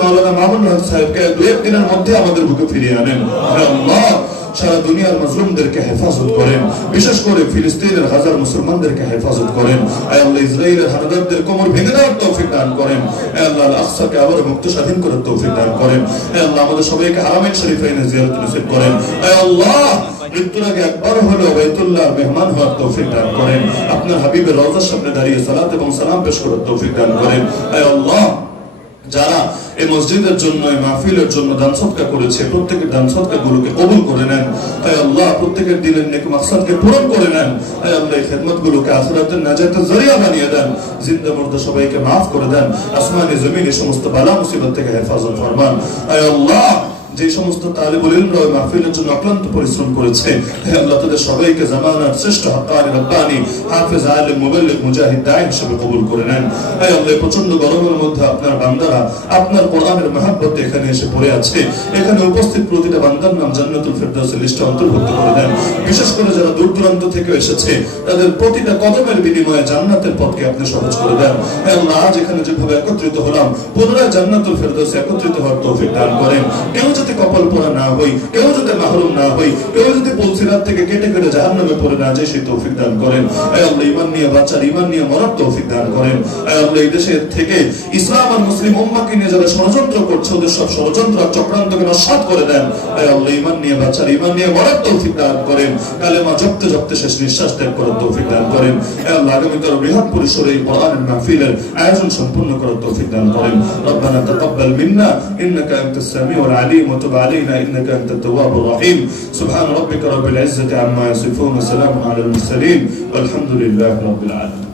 মাওলানা মামুন হক সাহেবকে দু এক দিনের মধ্যে আমাদের বুকে ফিরিয়ে আনেন। হে আল্লাহ, সারা দুনিয়ার মাজলুমদেরকে হেফাজত করেন, বিশেষ করে ফিলিস্তিনের হাজার মুসলমানদেরকে হেফাজত করেন। আয় আল্লাহ, ইসরায়েলের হানাদারদের কোমর ভেঙে দেওয়ার তৌফিক দান করেন। আয় আল্লাহ, আল আকসাকে আবার মুক্ত স্বাধীন করার তৌফিক দান করেন। আয় আল্লাহ, আমাদের সবাইকে হারামাইন শরীফাইনে জিয়ারত নসিব করেন। আয় আল্লাহ, মৃত্যুর আগে একবার হলেও বাইতুল্লাহ মেহমান হওয়ার তৌফিক দান করেন। আপনার হাবিবের রওজার সামনে দাঁড়িয়ে সালাত এবং সালাম পেশ করার তৌফিক দান করেন। আয় আল্লাহ, যারা এই মসজিদের জন্য, এই মাহফিলের জন্য দান সদকা করেছে, প্রত্যেকের দান সদকা গুলোকে কবুল করে নেন। হে আল্লাহ, প্রত্যেকের দিলের নেক মাকসাদকে পূরণ করে নেন। হে আল্লাহ, এই খেদমতগুলোকে আখিরাতের নাজাতের জরিয়া বানিয়ে দেন। জিন্দা মুর্দা সবাইকে মাফ করে দেন। আসমানে জমিনে সমস্ত বালা মুসিবত থেকে হেফাজত ফরমান। হে আল্লাহ, যে সমস্ত তালিবুল ইলম ওই মাহফিলের জন্য অক্লান্ত পরিশ্রম করেছে, হে আল্লাহ, তাদের সবাইকে জামানার শ্রেষ্ঠ হাক্কানি রব্বানি হাফেজ আলেম মুবাল্লিগ মুজাহিদ দাঈ হিসেবে কবুল করে নেন। হে আল্লাহ, প্রচন্ড গরমের মধ্যে আপনার বান্দারা আপনার কোরআনের মহব্বতে এখানে এসে পড়ে আছে। এখানে উপস্থিত প্রতিটা বান্দার নাম জান্নাতুল ফেরদাউসের লিস্টে অন্তর্ভুক্ত করে দেন। বিশেষ করে যারা দূর দূরান্ত থেকে এসেছে, তাদের প্রতিটা কদমের বিনিময়ে জান্নাতের পথকে আপনি সহজ করে দেন। হে আল্লাহ, আজ এখানে যেভাবে একত্রিত হলাম, পুনরায় জান্নাতুল ফেরদাউসে একত্রিত হওয়ার তৌফিক দান করেন। কেউ যদি কপাল পোড়া না হই, কেউ যদি মাহরুম না হই, কেউ যদি পুলসিরাত থেকে কেটে কেটে জাহান্নামে পড়ে না যায়, সেই তৌফিক দান করেন। আয় আল্লাহ, ঈমান নিয়ে বাঁচার, ঈমান নিয়ে মরার তৌফিক দান করেন। আয় আল্লাহ, এই দেশের থেকে ইসলাম আর মুসলিম উম্মাহকে নিয়ে যারা ষড়যন্ত্র করছে, ওদের সব ষড়যন্ত্র আর চক্রান্তকে নস্যাৎ করে দেন। আয় আল্লাহ, ঈমান নিয়ে বাঁচার, ঈমান নিয়ে মরার তৌফিক দান করেন। কালেমা জপতে জপতে শেষ নিঃশ্বাস ত্যাগ করার তৌফিক দান করেন। আয় আল্লাহ, আগামীকাল বৃহৎ পরিসরে এই কোরআনের মাহফিলের আয়োজন সম্পূর্ণ করার তৌফিক দান করেন। রব্বানা তাকাব্বাল মিন্না ইন্নাকা আনতাস সামিউল আলিম ওয়া তুব আলাইনা ইন্নাকা আনতাত তাওয়াবুর রহিম। সুবহান রাব্বিকা রাব্বিল ইজ্জাতি আম্মা ইয়াসিফুন ওয়া সালামুন আলাল মুরসালিন ওয়ালহামদুলিল্লাহি রাব্বিল আলামিন।